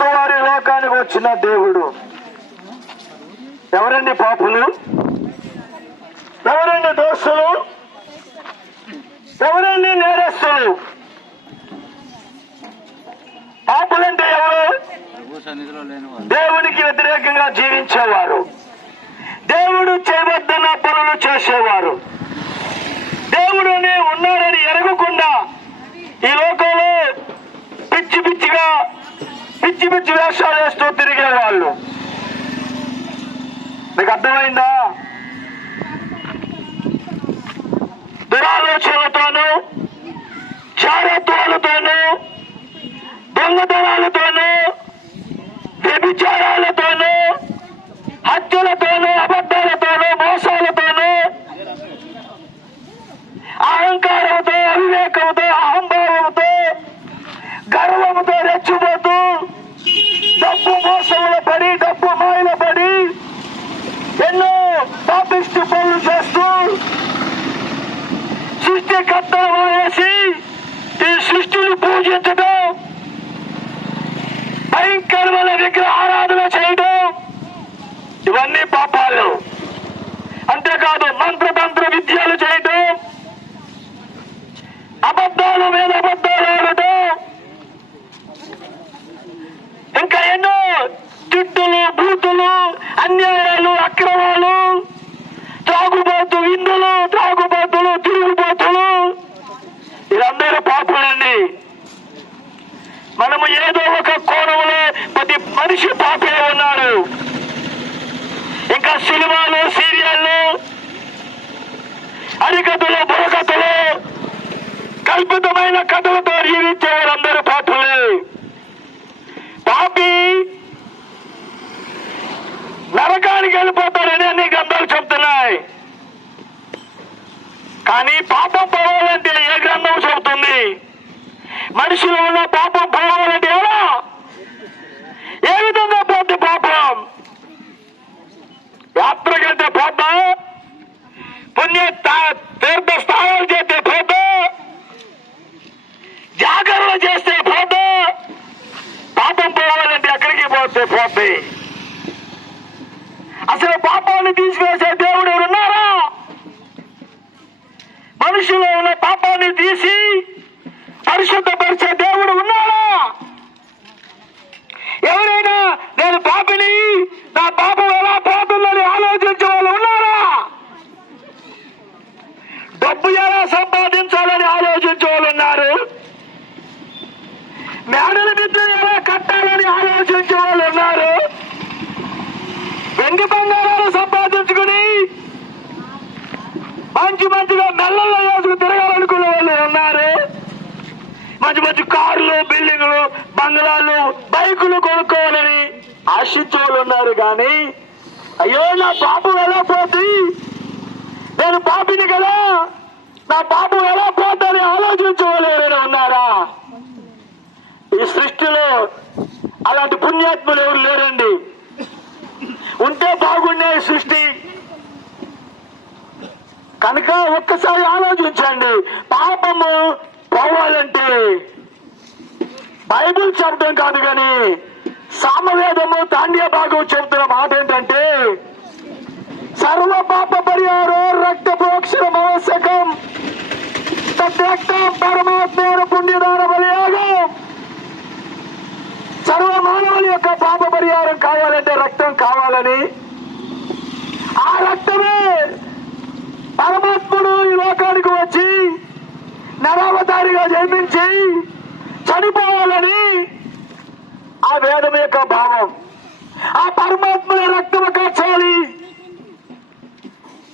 క్రీస్తు వారి లోకానికి వచ్చిన దేవుడు. ఎవరండి పాపులు? ఎవరండి దోషులు? ఎవరండి నేరస్తులు? పాపులంటే ఎవరు? దేవునికి వ్యతిరేకంగా జీవించేవారు, దేవుడు చేయవద్దన్న పనులు చేసేవారు, దేవుడునే ఉన్నాడని ఎరగకుండా ఈ లోకంలో పిచ్చి పిచ్చి వేషాలు వేస్తూ తిరిగేవాళ్ళు. మీకు అర్థమైందా? దురాలోచనలతోనూ, చారత్వాలతోనూ, దొంగతనాలతోనూ, వ్యభిచారాలతోనూ, హత్యలతోనూ, అబద్ధాలతోనూ, మోసాలతోనూ, అహంకారంతో, అవివేకంతో, అహంభావంతో, గర్వంతో రెచ్చిపోతూ, డబ్బు మోసంలో పడి, డబ్బు మాయలో పడి ఎన్నో పాపిష్టి పనులు చేస్తూ సృష్టికర్తను వేసి ఈ సృష్టిని పూజించడం, భయంకరమైన విగ్రహ ఆరాధన చేయడం, ఇవన్నీ పాపాలు. అంతేకాదు మంత్రతంత్ర విద్యలు చేయడం, అబద్ధాలు మీద అబద్ధాలు ఆడటం, ఇంకా ఎన్నో తిట్టులు, బూతులు, అన్యాయాలు, అక్రమాలు, త్రాగుబోతు విందులు, త్రాగుబోతులు, తిరుగుబోతులు, వీరందరూ పాపులండి. మనము ఏదో ఒక కోణంలో ప్రతి మనిషి పాపే ఉన్నాడు. ఇంకా సినిమాలు, సీరియళ్ళు, హరికథలు, బుర్రకథలు, కల్పితమైన కథలతో జీవించే వారందరూ పాపులే. పాపి నరకానికి వెళ్ళిపోతాడని అన్ని గ్రంథాలు చెప్తున్నాయి. కానీ పాపం పోవాలంటే ఏ గ్రంథం చెబుతుంది? మనిషిలో ఉన్న పాపం పోవాలంటే ఎలా? ఏ విధంగా పోతే పాపం? యాత్రకెళ్తే పోతా, పుణ్య తీర్థ స్థానాలు చేస్తే పోతా, జాగరణ చేస్తే పోతా. పాపం పోవాలంటే ఎక్కడికి పోతే పోతే? అసలు పాపాన్ని తీసివేసే దేవుడు ఎవరున్నారా? మనుషులో ఉన్న పాపాన్ని తీసి పరిశుద్ధపరిచే దేవుడు ఉన్నారా? ఎవరైనా నేను పాపిని, నా పాపం ఎలా పోతుందని ఆలోచించే వాళ్ళు ఉన్నారా? డబ్బు ఎలా సంపాదించాలని ఆలోచించే వాళ్ళు ఉన్నారు. మేడల మీద ఎలా కట్టాలని ఆలోచించే వాళ్ళు ఉన్నారు. వెండి బంగారాలు సంపాదించుకుని మంచిగా మెల్లల్లో వేసుకు తిరగాలనుకునే వాళ్ళు ఉన్నారు. మంచి కార్లు, బిల్డింగులు, బంగ్లాలు, బైకులు కొనుక్కోవాలని ఆశించే వాళ్ళు ఉన్నారు. కానీ అయ్యో నా పాపం ఎలా పోతుంది, నేను పాపిని కదా, నా పాపం ఎలా పోతుందని ఆలోచించే వాళ్ళు ఎవరైనా ఉన్నారా? ఈ సృష్టిలో అలాంటి పుణ్యాత్ములు ఎవరు లేరండి. ఉంటే బాగుండే సృష్టి. కనుక ఒక్కసారి ఆలోచించండి. పాపము పోవాలంటే బైబిల్ చెప్పడం కాదు, కానీ సామవేదము తాండ్య భాగం చెబుతున్న మాట ఏంటంటే, సర్వ పాప పరిహారం రక్త ప్రోక్షణం ఆవశ్యకం, తద్రక్తం పరమాత్మ పుణ్యదాన బలియాగం. సర్వ మానవుల యొక్క పాప పరిహారం కావాలంటే రక్తం కావాలని, ఆ రక్తమే పరమాత్ముడు ఈ లోకానికి వచ్చి నరావతారిగా జన్మించి చనిపోవాలని ఆ వేదం యొక్క భావం. ఆ పరమాత్ముని రక్తము కాచాలి.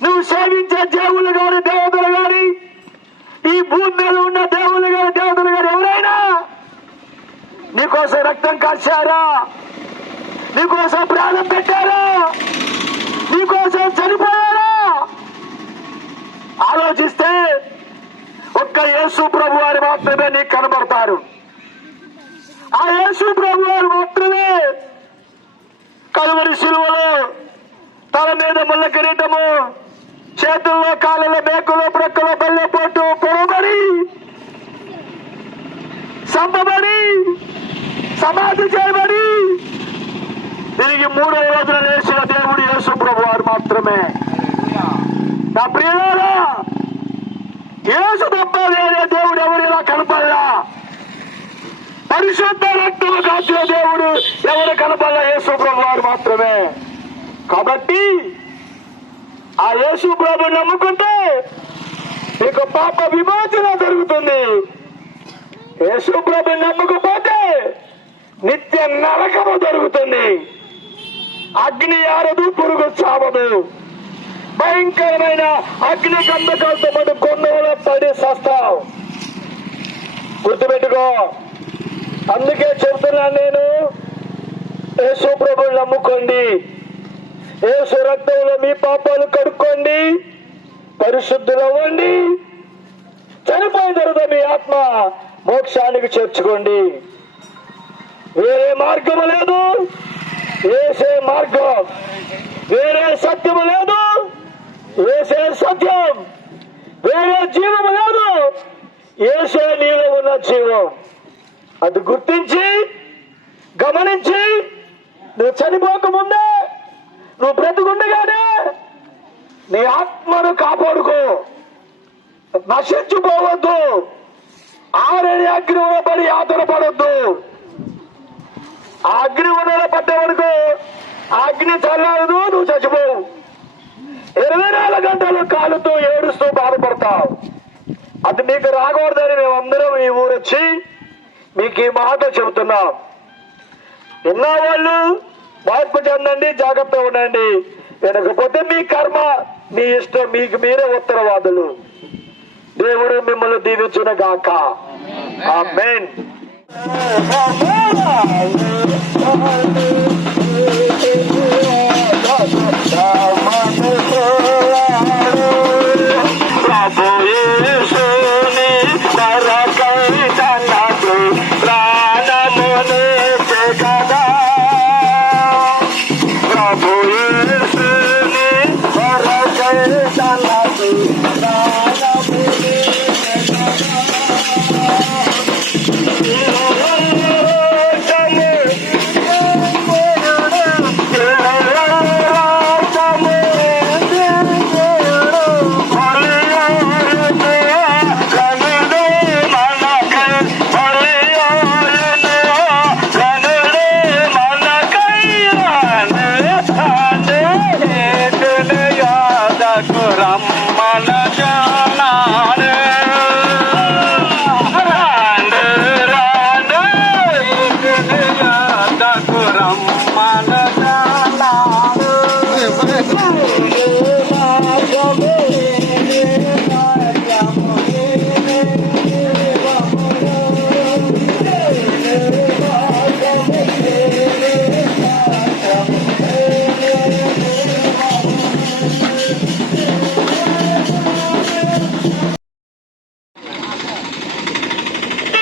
నువ్వు సేవించే దేవుళ్ళు గాని, దేవతలు గాని, ఈ భూమి మీద ఉన్న దేవుళ్ళు గాని, దేవతలు గాని ఎవరైనా నీకోసం రక్తం కాచారా? నీకోసం ప్రాణం పెట్టారా? నీకోసం చనిపోయారా? ఆలోచిస్తే ఒక్క యేసు ప్రభు వారు మాత్రమే నీకు కనబడతారు. ఆ యేసు ప్రభు వారు మాత్రమే కలువరి శిలువలో తల మీద ముళ్ళ కిరీటము, చేతుల్లో కాళ్ళలో మేకులో ప్రక్కలో బల్లె పోటు పొడబడి సంపబడి సమాధి చేయబడి తిరిగి 3వ రోజున లేచిన దేవుడు యేసు ప్రభు వారు మాత్రమే. నా ప్రియులారా, యేసు తప్ప వేరే దేవుడు ఎవరు ఇలా కనపడలా. పరిశుద్ధ రక్తము కాచిన దేవుడు ఎవరు కనపడలా, యేసు ప్రభు వారు మాత్రమే. కాబట్టి ఆ యేసు ప్రభుని నమ్ముకుంటే మీకు పాప విమోచన జరుగుతుంది. యేసు ప్రభుని నమ్మకపోతే నిత్య నరకము జరుగుతుంది. అగ్ని ఆరదు, పురుగు చావదు. భయంకరమైన అగ్ని గంధకాలతో మనం కొండలో పడి సస్తావు. గుర్తుపెట్టుకో. అందుకే చెబుతున్నాను నేను, యేసు ప్రభుని నమ్ముకోండి. యేసు రక్తంలో మీ పాపాలు కడుక్కోండి, పరిశుద్ధులవ్వండి. చనిపోయిన తర్వాత మీ ఆత్మ మోక్షానికి చేర్చుకోండి. వేరే మార్గము లేదు, ఏసే మార్గం. వేరే సత్యము లేదు, ఏసే సత్యం. వేరే జీవము లేదు, ఏసే నీలో ఉన్న జీవం. అది గుర్తించి గమనించి నువ్వు చనిపోకముందే, నువ్వు బ్రతుకుండగానే నీ ఆత్మను కాపాడుకో. నశించిపోవద్దు. ఆరని అగ్నిలో పడి ఆధారపడొద్దు. ఆ అగ్ని ఉన్నలో పడ్డ వరకు ఆ అగ్ని చల్లారదు, నువ్వు చచ్చిపోవు. 24 గంటలు కాలుతూ ఏడుస్తూ బాధపడతావు. అది మీకు రాకూడదని మేమందరం ఈ ఊరొచ్చి మీకు ఈ మాట చెబుతున్నాం. విన్నవాళ్ళు మార్పు చెందండి, జాగ్రత్త ఉండండి. వినకపోతే మీ కర్మ, మీ ఇష్టం, మీకు మీరే ఉత్తరవాదులు. దేవుడు మిమ్మల్ని దీవించును గాక. ఆమేన్.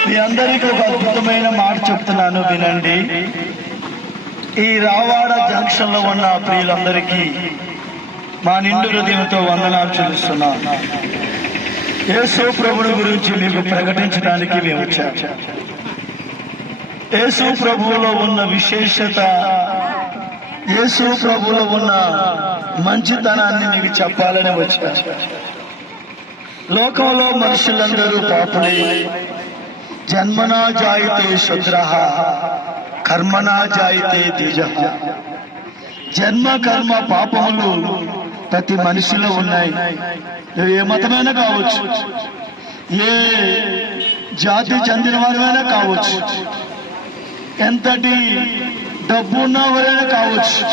మీ అందరికీ ఒక అద్భుతమైన మాట చెప్తున్నాను, వినండి. ఈ రావాడ జంక్షన్ లో ఉన్న ప్రియులందరికీ మా నిండు హృదయంతో వందనాలు చెల్లిస్తున్నాను. యేసు ప్రభుని గురించి మీకు ప్రకటించడానికి మేము వచ్చాము. యేసు ప్రభువులో ఉన్న విశేషత, యేసు ప్రభువులో ఉన్న మంచితనాన్ని మీకు చెప్పాలని వచ్చాను. లోకంలో మనుషులందరూ పాపులే. జన్మనా జాయితే శూద్రః, కర్మనా జాయితే ద్విజః. జన్మ కర్మ పాపములు ప్రతి మనిషిలో ఉన్నాయి. నువ్వు ఏ మతమైనా కావచ్చు, ఏ జాతి చెందిన వారైనా కావచ్చు, ఎంతటి డబ్బు ఉన్నవారైనా కావచ్చు,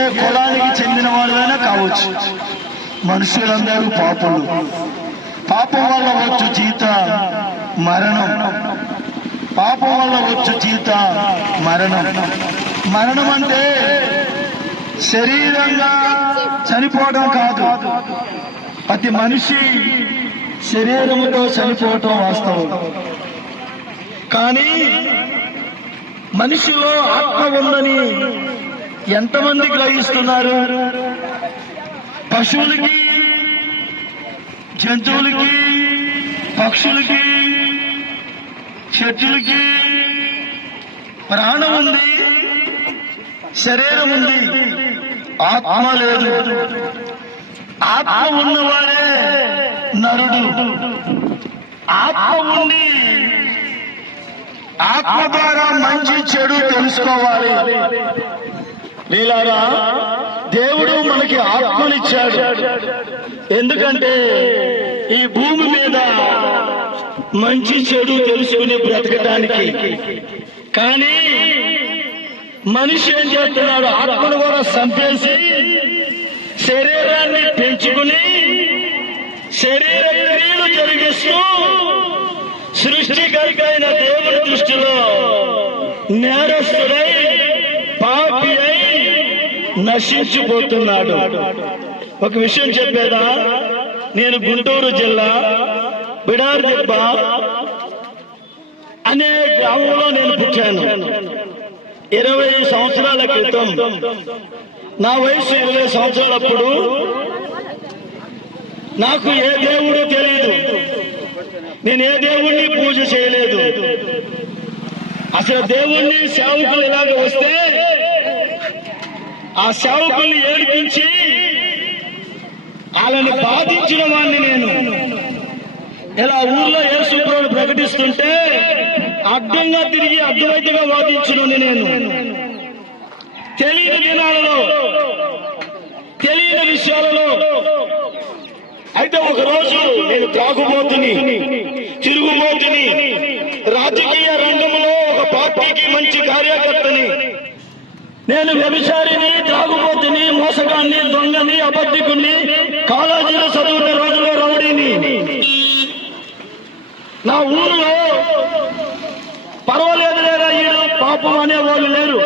ఏ కులానికి చెందిన వారైనా కావచ్చు. మనుషులందరూ పాపులు. పాపం వల్ల వచ్చు జీత మరణం. పాపం వల్ల వచ్చు జీత మరణం. మరణం అంటే శరీరంగా చనిపోవడం కాదు. ప్రతి మనిషి శరీరముతో చనిపోవటం వాస్తవం. కానీ మనిషిలో ఆత్మ ఉందని ఎంతమంది గ్రహిస్తున్నారు? పశువులకి, జంతువులకి, పక్షులకి, చెట్లకి, ప్రాణం ఉంది, శరీరం ఉంది, ఆత్మ లేదు. ఆత్మ ఉన్నవాడే నరుడు. ఆత్మ ఉండి ఆత్మ ద్వారా మంచి చెడు తెలుసుకోవాలి. వీలారా, దేవుడు మనకి ఆత్మనిచ్చాడు. ఎందుకంటే ఈ భూమి మీద మంచి చెడు తెలుసుకుని బ్రతకడానికి. కానీ మనిషి ఏం చేస్తున్నాడు? ఆత్మను కూడా చంపేసి శరీరాన్ని పెంచుకుని శరీర క్రియలు జరిగిస్తూ సృష్టికర్త అయిన దేవుని దృష్టిలో నేరస్తుడై పాపి అయి నశించిపోతున్నాడు. ఒక విషయం చెప్పేదా? నేను గుంటూరు జిల్లా బిడార్దిబ్బ అనే గ్రామంలో నేను పుట్టాను. 20 సంవత్సరాల క్రితం, నా వయసు 20 సంవత్సరాలప్పుడు నాకు ఏ దేవుడు తెలియదు. నేను ఏ దేవుణ్ణి పూజ చేయలేదు. అసలు దేవుణ్ణి సేవకులు ఇలాగ వస్తే ఆ సేవకుల్ని ఏడిపించి వాళ్ళని బాధించిన వాడిని నేను. ఇలా ఊర్లో యేసు ప్రభువును ప్రకటిస్తుంటే అడ్డంగా తిరిగి అడ్డమైతగా వాదించిన నేను. తెలియని దినాలలో, తెలియని విషయాలలో. అయితే ఒకరోజు నేను త్రాగుబోతుని, తిరుగుబోతుని, రాజకీయ రంగంలో ఒక పార్టీకి మంచి కార్యకర్తని. నేను వ్యభిచారిని, త్రాగుబోతుని, మోసగాన్ని, దొంగని, అబద్ధికుని, కాలేజీలో చదువుతున్న రోజులో రౌడీని. నా ఊరిలో పర్వాలేదు లేరా, ఈడు పాపం అనేవాళ్ళు లేరు.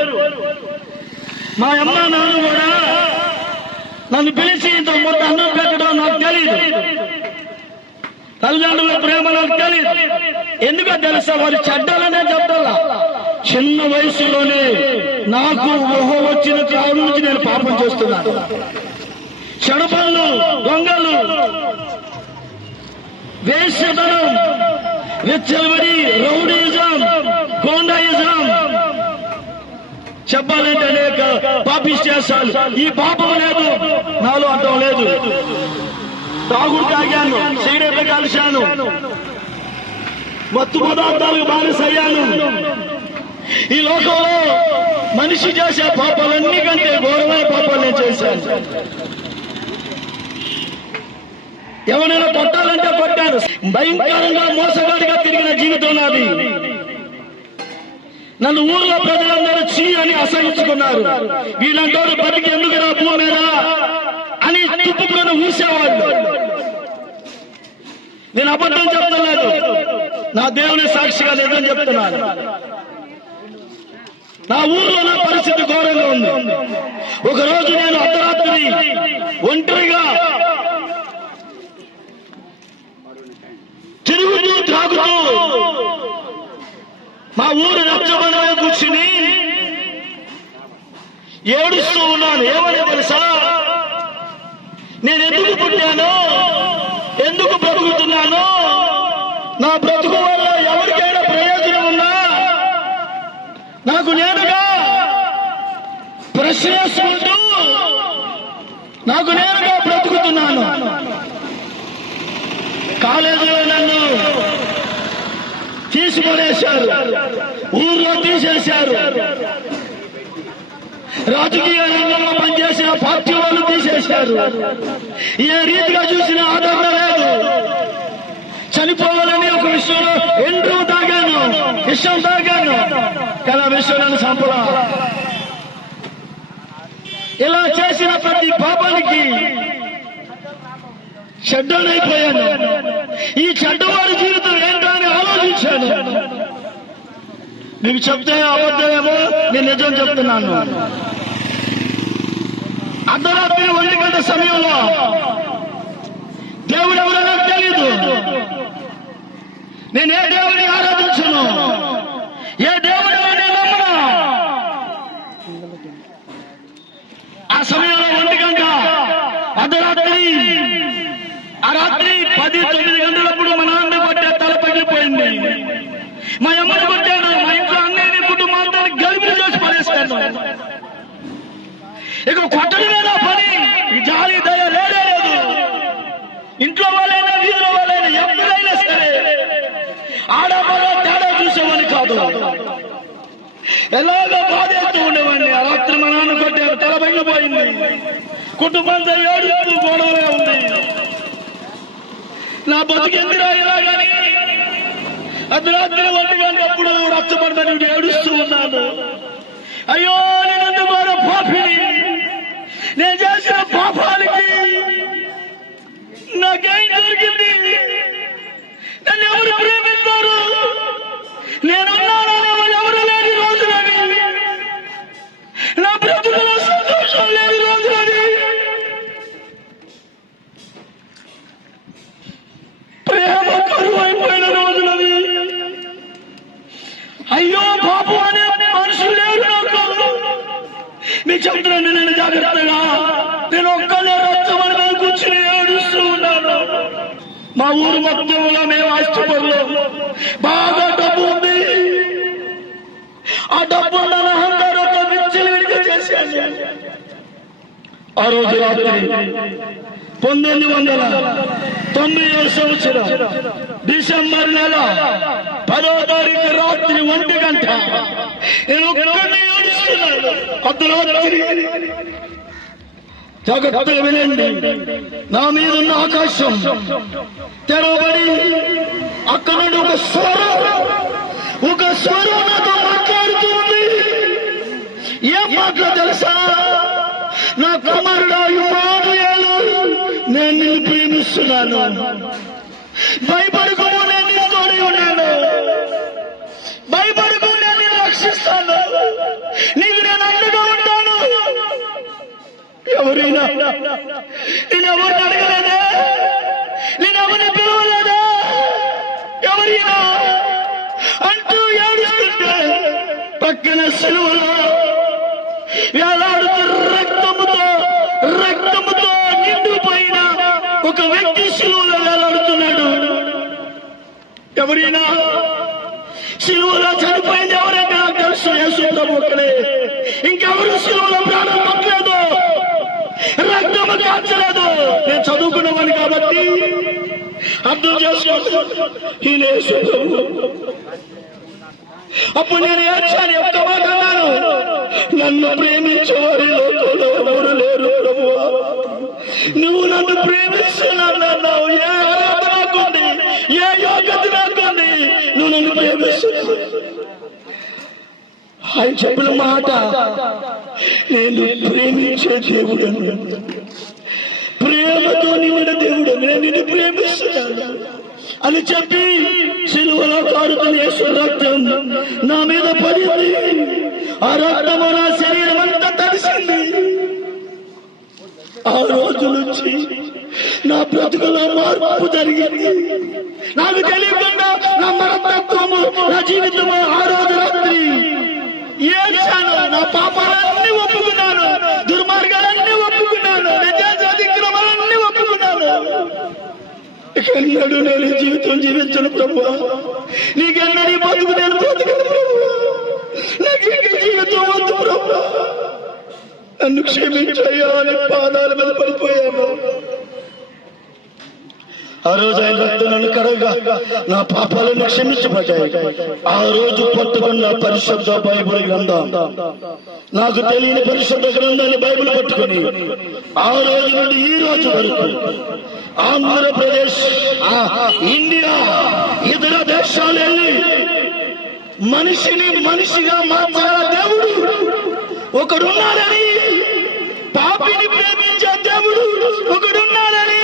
మా అమ్మ నాన్న కూడా నన్ను పిలిచి ఇంత మొత్తం అన్నం పెట్టడం నాకు తెలియదు. తల్లిదండ్రుల ప్రేమ నాకు తెలియదు. ఎందుకో తెలుసా? వారి చెడ్డాలనే చెప్తారా. చిన్న వయసులోనే నాకు ఊహ వచ్చిన కాలం నుంచి నేను పాపం చేస్తున్నాను. చెడపళ్ళు, దొంగలు, వేశ్యతనం, విచ్చలబడి, రౌడీజం, గోండాయిజం, చెప్పాలంటే అనేక పాపిష్టాలు. ఈ పాపం లేదు నాలో, అర్థం లేదు. తాగుడు తాగాను, సిగరెట్లు కలిశాను, మత్తు పదార్థాలకు బానిసయ్యాను. ఈ లోకంలో మనిషి చేసే పాపాలన్నీ కంటే ఘోరమైన పాపాలు నేను చేశాను. ఎవరైనా కొట్టాలంటే కొట్టాను. భయంకరంగా మోసగాడిగా తిరిగిన జీవితం నాది. నన్ను ఊర్లో ప్రజలందరూ చీ అని అసహించుకున్నారు. వీళ్ళంటారు బతికి ఎందుకు నా భూమి మీద అని తుప్పుకొని ఊసేవాళ్ళు. నేను అబద్ధం చెప్తలేదు, నా దేవుని సాక్షిగా లేదని చెప్తున్నాను. నా ఊర్లో నా పరిస్థితి ఘోరంగా ఉంది. ఒకరోజు నేను అర్ధరాత్రి ఒంటరిగా తిరుగుతూ త్రాగుతూ మా ఊరు రచ్చబండలో కూర్చుని ఏడుస్తూ ఉన్నాను. ఏమని తెలుసా? నేను ఎందుకు పుట్టాను, ఎందుకు బ్రతుకుతున్నాను, నా బ్రతుకు వల్ల ఎవరికైనా ప్రయోజనం ఉందా, నాకు నేనుగా ప్రశ్నించుకుంటూ నాకు నేనుగా బ్రతుకుతున్నాను. కాలేజీలో నన్ను తీసుకొనేశారు, ఊర్లో తీసేశారు, రాజకీయ రంగంలో పనిచేసిన పార్టీ వాళ్ళు తీసేశారు. ఏ రీతిగా చూసినా ఆదరణ లేదు. చనిపోవాలని ఒక విషయంలో ఎండ్రూ తాగాను, విషయం తాగాను, కానీ ఆ విషయం నన్ను చంపలా. ఇలా చేసిన ప్రతి పాపానికి చెడ్డనైపోయాను. ఈ చెడ్డవాడి జీవితం ఏంటో అని ఆలోచించాను. మీకు చెప్తే అబద్ధమేమో, నేను నిజం చెప్తున్నాను. అర్ధరాత్రి 1 గంట సమయంలో దేవుడు ఎవరో నాకు తెలీదు. నేను ఏ దేవుడిని ఆరాధించను, ఏ దేవుడి నేను నమ్మను. ఆ సమయంలో 1 గంట అర్ధరాత్రి, ఆ రాత్రి 10-9 గంటలప్పుడు మా నాన్న కొట్టే తల పగిలిపోయింది. మా అమ్మని కొట్టాడు. మా ఇంట్లో అన్నయ్యని కుటుంబాంతానికి ఇక కొట్టడమే నా పని. జాలి దయ లేదే లేదు. ఇంట్లో వాళ్ళైనా వీధిలో వాళ్ళైనా ఎవరైనా సరే ఆడమగ తేడా చూసేవాడిని కాదు. ఎలాగో బాధేస్తూ ఉండేవాడిని. ఆ రాత్రి మా నాన్న కొట్టారు, తల భంగిపోయింది, కుటుంబంతో ఏడుస్తూ గొడవగా ఉంది. నా బతుకెందిరా ఇలాగని అర్ధరాత్రి 1 గంటప్పుడు రచ్చబడతాను ఏడుస్తూ ఉన్నాను. అయ్యో నేనెందుకు పాపిని, నేను చేసిన పాపాలకి నాకేం జరిగింది, నన్ను ఎవరు ప్రేమిస్తారు, నేనున్నానని వాళ్ళు ఎవరు లేని రోజులని, నా బ్రతుకులో సంతోషం లేని రోజులని, ప్రేమ కరువైపోయిన రోజులని, అయ్యో పాపు అనే మనుషులు లేరు నాకు. మీ చెప్తున్నాను నేను జాగ్రత్తగా. నేను ఒక్కనే రచ్చమని మీద కూర్చుని ఏడుస్తూ ఉన్నాను. మా ఊరు మొత్తంలో మేము ఆస్తిపరులు, బాగా డబ్బు ఉంది. ఆ డబ్బు నన్ను అహంకారంతో విచ్చలవిడిగా చేశాను. ఆ రోజు రాత్రి 1990 సంవత్సరం డిసెంబర్ నెల 10వ తారీఖు రాత్రి 1 గంట నేను ఒక్కడిని ఏడుస్తున్నాను. అర్ధరాత్రి. జాగ్రత్తగా వినండి. నా మీద ఉన్న ఆకాశం తెరవబడి అక్కడ నుండి ఒక స్వరం నాతో మాట్లాడుతుంది. ఏం మాటలో తెలుసా? నా కుమారుడా ఇమ్మానుయేలు, నేను నిన్ను ప్రేమిస్తున్నాను, భయపడకు, నేను నీతోనే ఉన్నాను, భయపడకు, నేను నిన్ను రక్షిస్తాను, నీకు నేను అండగా ఉంటాను. ఎవరైనా నేనెవరిని అడగలేదా, నేనెవరిని పిలవలేదా, ఎవరైనా అంటూ ఏడుస్తుంటే పక్కన సిలువలో వేలాడుతూ రక్తముతో నిండిపోయిన ఒక వ్యక్తి సిలువలో వేలాడుతున్నాడు. ఎవరైనా సిలువలో చనిపోయింది ఎవరైనా నాకు తెలుసు, యేసు ప్రభు ఒక్కడే. ఇంకెవరు సిలువలో ప్రాణం పట్టలేదు, రక్తము కాల్చలేదు. నేను చదువుకున్నవాడిని కాబట్టి అర్థం చేసుకో, ఈయన యేసు ప్రభు. అప్పుడు నేను ఏడ్చాను, ఒక్క మాట అన్నాను, నన్ను ప్రేమించేవారి లోకంలో ఎవరు లేరు ప్రభువా, నువ్వు నన్ను ప్రేమిస్తున్నావు. ఏ అర్హత నాకుంది, ఏ యోగ్యత నాకుంది, నువ్వు నన్ను ప్రేమిస్తున్నావు. ఆయన చెప్పిన మాట, నేను ప్రేమించే దేవుడు, ప్రేమతో నిండిన దేవుడు, నేను నిన్ను ప్రేమిస్తున్నాను అని చెప్పి సిలువలో కారుతున్న యేసు రక్తం నా మీద పడింది. ఆ రక్తము నా శరీరం అంతా తడిసింది. ఆ రోజు నుంచి నా బ్రతుకులో మార్పు జరిగింది. నాకు తెలియకుండా నా మనస్తత్వము, నా జీవితము ఆ రోజు రాత్రి ఏడ్చాను. నా పాపాలన్నీ ఒప్పుకున్నాను, దుర్మార్గాలన్నీ ఒప్పుకున్నాను, అతిక్రమాలన్నీ ఒప్పుకున్నాను. ఎన్నడూ నేను జీవితం జీవించను ప్రభువా, నీకెన్నడీ బతుకు నేను బతుకను ప్రభువా, నాకు ఇంక జీవితం వద్దు ప్రభువా, నన్ను క్షమించయ్యా అని పాదాల మీద పడిపోయాను. ఆ రోజు ఆయన రక్తం నన్ను కడగా నా పాపాలను క్షమించబడ్డాయి. ఆ రోజు పట్టుకున్న పరిశుద్ధ బైబిల్ గ్రంథం, నాకు తెలియని పరిశుద్ధ గ్రంథాన్ని బైబిల్ పట్టుకుని ఆ రోజు నుండి ఈ రోజు వరకు ఆంధ్రప్రదేశ్, ఇండియా, ఇతర దేశాలు వెళ్ళి మనిషిని మనిషిగా మార్చగల దేవుడు ఒకడున్నాడని, పాపిని ప్రేమించే దేవుడు ఒకడున్నాడని,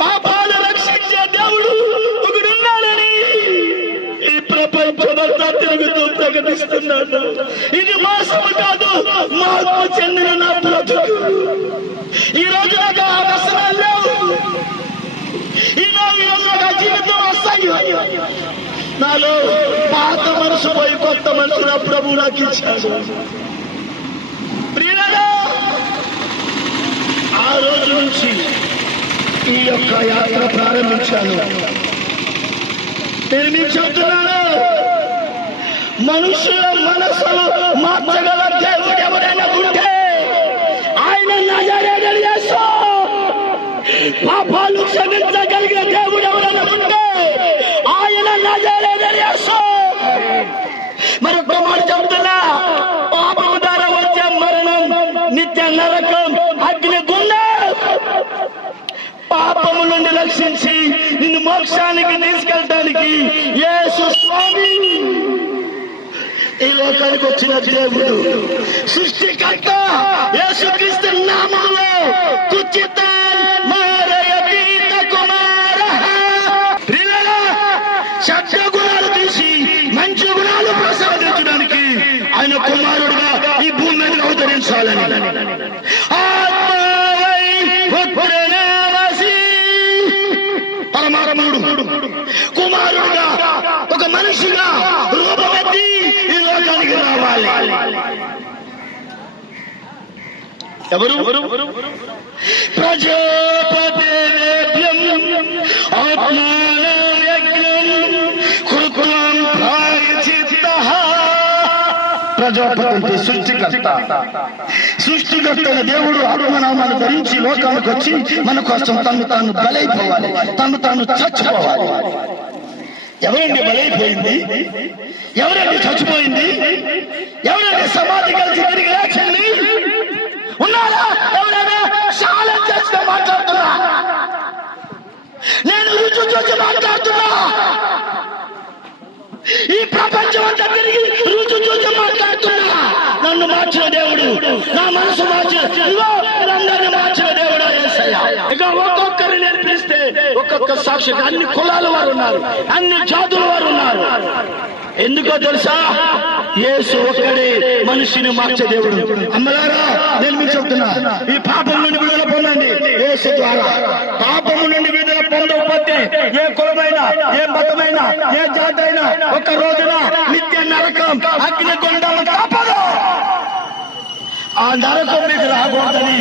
పాపాలు రక్షించే దేవుడు ఒకడున్నాడని ఈ ప్రపంచమంతా తిరుగుతూ ప్రకటిస్తున్నాడు. ఇది మోసము కాదు, మార్పు చెందిన నా బ్రతుకు. ఈ రోజు నాకు ఆ వ్యసనాలు లేవు, ఈ రోజు జీవితం అసహ్యం. నాలో పాత మనసు పోయి కొత్త మనసు నా ప్రభు నాకు ఇచ్చాడు. ప్రియులారా, ఆ రోజు నుంచి ఈ యొక్క యాత్ర ప్రారంభించాను. నేను మీకు చెప్తున్నాను, మనుషుల మనసులు మార్చగల దేవుడు ఎవరైనా ఉంటే నజరేయుడైన యేసు పాపాలు క్షమించగలిగిన దేవుడు ఎవరైనా ఉంటే ఆయన నజరేయుడైన యేసు. మరొక మాట చెబుతున్నా, పాపము ద్వారా వచ్చే మరణం, నిత్య నరకం, అగ్ని గుండం. పాపము నుండి రక్షించి నిన్ను మోక్షానికి తీసుకెళ్ళడానికి యేసు స్వామి ఈ లోకానికి వచ్చిన దేవుడు, సృష్టికర్త. యేసుక్రీస్తు నామములో చెడ్డ గుణాలు తీసి మంచి గుణాలు ప్రసాదించడానికి ఆయన కుమారుడుగా ఈ భూమి మీద అవతరించాలని పరమాత్ముడు కుమారుడుగా ఒక మనిషిగా రూపమెత్తి ఈ లోకానికి రావాలి. ఎవరు? ప్రజాపతివ్యం ఆత్మానం యజ్ఞం కృత్వం ప్రాయశ్చిత్తః. ప్రజాపతి అంటే సృష్టికర్త దేవుడు ఆత్మనామాన్ని ధరించి లోకానికి వచ్చి మన కోసం తను తాను బలైపోవాలి, తను తాను చచ్చిపోవాలి. ఎవరండి బలైపోయింది? ఎవరండి చచ్చిపోయింది? ఎవరండి సమాధి కలిసి తిరిగి లేచింది? ఉన్నారా? ఎవరైనా ఛాలెంజ్ చేస్తూ మాట్లాడుతున్నా, నేను రుచి చూసి మాట్లాడుతున్నా. ఈ ప్రపంచం అంతా తిరిగి రుచి చూసి మాట్లాడుతున్నా. నన్ను మార్చిన దేవుడు, నా మనసు మార్చిన, అందరిని మార్చిన దేవుడు యేసయ్య. ఇంకా ఒక్కొక్కరిని నేను పిలిస్తే ఒక్కొక్క సాక్షిగా అన్ని కులాల వారు ఉన్నారు, అన్ని జాతుల వారు ఉన్నారు. ఎందుకో తెలుసా? యేసు ఒక్కడే మనిషిని మార్చే దేవుడు. అమ్మలారా, నేను మీకు చెప్తున్నా, ఈ పాపం నుండి విడుదల పొందండి యేసు ద్వారా. పాపము నుండి విడుదల పొందకపోతే ఏ కులమైనా, ఏ మతమైనా, ఏ జాతి అయినా ఒక రోజున నిత్య నరకం, అగ్ని గుండం తప్పదు. ఆ నరకం మీకు రాకూడదని,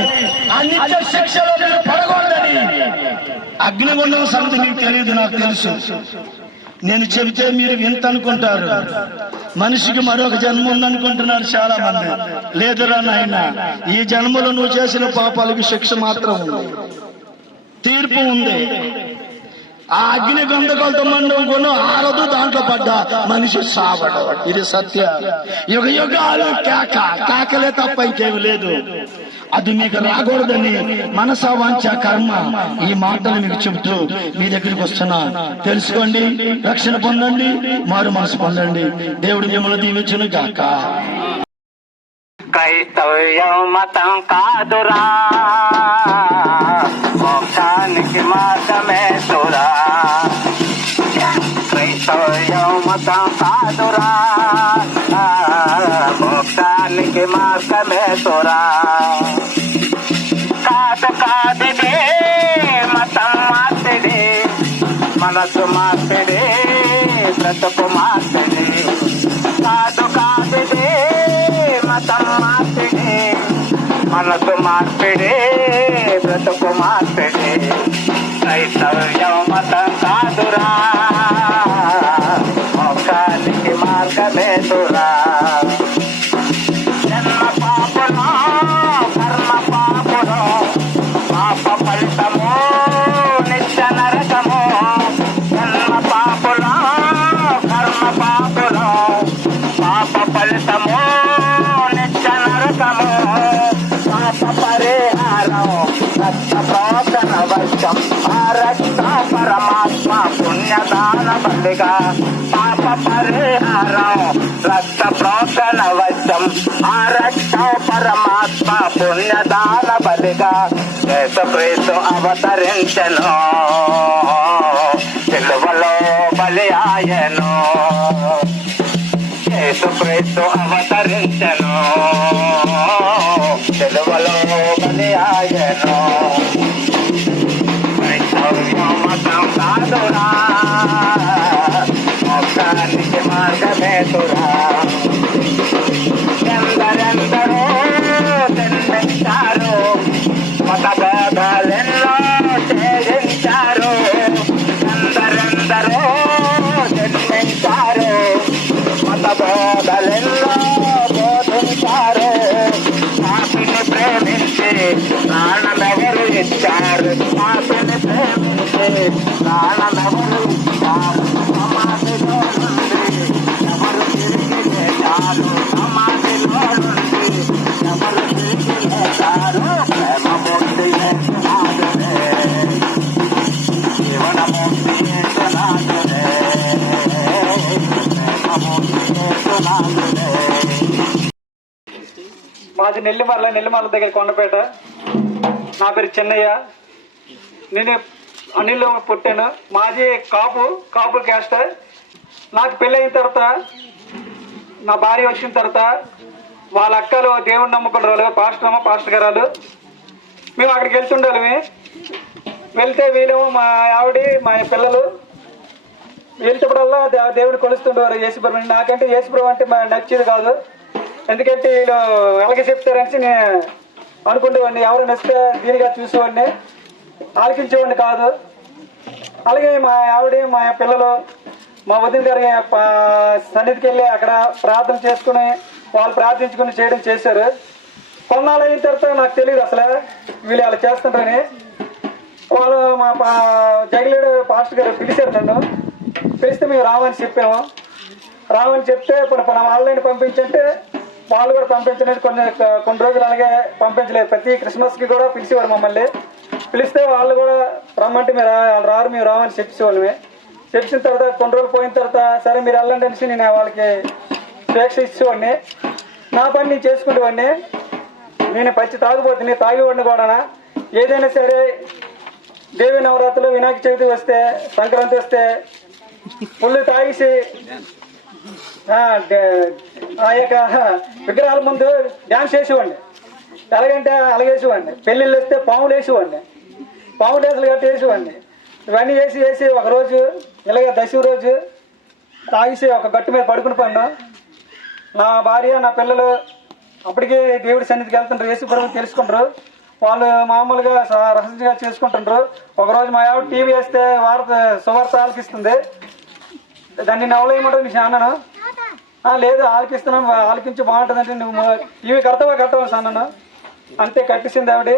ఆ నిత్య శిక్షలో మీరు పడకూడదని. అగ్నిగుండం సంగతి మీకు తెలియదు, నాకు తెలుసు. నేను చెబితే మీరు వింత అనుకుంటారు. మనిషికి మరొక జన్మ ఉందనుకుంటున్నారు చాలా మంది. లేదురా నాయన, ఈ జన్మలో నువ్వు చేసిన పాపాలకి శిక్ష మాత్రం ఉంది, తీర్పు ఉంది. ఆ అగ్ని గంధకాలతో మండడం కొను ఆరదు, దాంట్లో పడ్డ మనిషి సావడు. ఇది సత్య. యుగ యుగాలు కేకలే తప్ప ఇంకేమి లేదు. అది మీకు రాకూడదని మనసా వాంఛ కర్మ ఈ మాటలు మీకు చెబుతూ మీ దగ్గరికి వస్తున్నా. తెలుసుకోండి, రక్షణ పొందండి, మారు మనసు పొందండి. దేవుడు మిమ్మల్ని దీవించును గాక. క్రైస్తవ్య మతం కాదురా, మోక్షానికి మార్గమే సురా. క్రైస్తవ్య మతం కాదురా, మోక్షానికి మార్గమే సురా. కాదుదే మతం మార్పిడి, మనసు మార్పిడి, బ్రతుకు మార్పిడి. కాదుదే మతం మార్పిడి, మనసు మార్పిడి, బ్రతుకు మార్పిడి. క్రైస్తవ్య మతం కాదురా, మోక్షానికి మార్గమే సురా. జన్మ పాపను, కర్మ పాపును, పాప ఫలితము నిత్య నరకము. జన్మ పాపును, కర్మ పాపును, పాప ఫలితము నిత్య నరకము. పాప పరిహారం రక్త ప్రోచన వర్షం, ఆ రక్త పరమాత్మ పుణ్యదాన బలిగా. పాప పరిహారం రక్త ప్రోచన వర్షం, ఆ రక్త పరమాత్మ పుణ్యదాన బలిగా. యేసుక్రీస్తు అవతరించెను, సిలువలో బలి ఆయను. యేసుక్రీస్తు అవతరించెను, సిలువలో బలి ఆయను. క్రైస్తవ్య మతం కాదురా, మోక్షానికి మార్గమే సురా. ఎందరెందరో జన్మించారు, మత బోధలెన్నో చేయించారు. ఎందరెందరో జన్మించారు, మత బోధలెన్నో బోధించారు. పాపిని ప్రేమించి మాది నెల్లిమర్ల దగ్గర కొండపేట. నా పేరు చెన్నయ్య. నేను అనిల్లో పుట్టాను. మాది కాపు క్యాస్ట్. నాకు పెళ్ళి అయిన తర్వాత నా భార్య వచ్చిన తర్వాత వాళ్ళ అక్కలు దేవుని నమ్ముకుంటారు, పాస్టర్ గారు. మేము అక్కడికి వెళ్తుండాలి. వెళ్తే వీళ్ళేమో మా ఆవిడ మా పిల్లలు వెళ్తేప్పుడల్లా దేవుడు కొలుస్తుండేవారు యేసుప్రభు. నాకంటే యేసుప్రభు అంటే నచ్చేది కాదు. ఎందుకంటే వీళ్ళు ఎలాగే చెప్తారని నేను అనుకునేవాడిని. ఎవరు నచ్చితే దీనిగా చూసేవాడిని, ఆలకించేవాడిని కాదు. అలాగే మా ఆవిడ మా పిల్లలు మా వదిన గారి సన్నిధికి వెళ్ళి అక్కడ ప్రార్థన చేసుకుని వాళ్ళు ప్రార్థించుకుని చేయడం చేశారు. కొన్నాళ్ళు అయిన తర్వాత నాకు తెలియదు అసలు వీళ్ళు అలా చేస్తుంటారని. వాళ్ళు మా జగలేడు పాస్టర్ గారు పిలిచారు. నన్ను పిలిస్తే మేము రామని చెప్పాము. రామని చెప్తే ఇప్పుడు ఆన్లైన్ పంపించంటే వాళ్ళు కూడా పంపించలేదు. కొన్ని రోజులు అలాగే పంపించలేదు. ప్రతి క్రిస్మస్కి కూడా పిలిచేవారు మమ్మల్ని. పిలిస్తే వాళ్ళు కూడా రమ్మంటే మీరు రారు, మేము రామని చెప్పేవాళ్ళమే. చెప్పిన తర్వాత కొన్ని రోజులు పోయిన తర్వాత సరే మీరు వెళ్ళండి అనేసి నేను వాళ్ళకి స్వేచ్ఛ ఇచ్చేవాడిని. నా పని నేను చేసుకునేవాడిని. నేను పచ్చి తాగిపోతుంది, తాగేవాడిని కూడా. ఏదైనా సరే దేవి నవరాత్రులు, వినాయక చవితి వస్తే, సంక్రాంతి వస్తే పుల్లు తాగేసి ఆ యొక్క విగ్రహాల ముందు డ్యాన్స్ చేసేవాడిని. ఎలాగంటే అలాగేసేవాడిని. పెళ్ళిళ్ళు వస్తే పాములు వేసేవాడిని, పాము డ్యాన్సులు గట్టి వేసేవాడిని. ఇవన్నీ వేసి ఒకరోజు ఇలాగ దశమి రోజు తాగేసి ఒక గట్టు మీద పడుకుని పడినా. నా భార్య నా పిల్లలు అప్పటికే దేవుడి సన్నిధికి వెళ్తుంటారు, యేసు ప్రభువుని తెలుసుకుంటారు. వాళ్ళు మామూలుగా రహస్యంగా చేసుకుంటుంటారు. ఒకరోజు మా ఆవిడ టీవీ వేస్తే సువార్త ఆలకిస్తుంది. దాన్ని నవలేయమంటారు నేను అన్నాను. లేదు ఆలకిస్తున్నాను, ఆలకించి బాగుంటుందంటే నువ్వు టీవీ కట్టవా అన్నాను. అంతే కట్టేసింది ఆవిడ.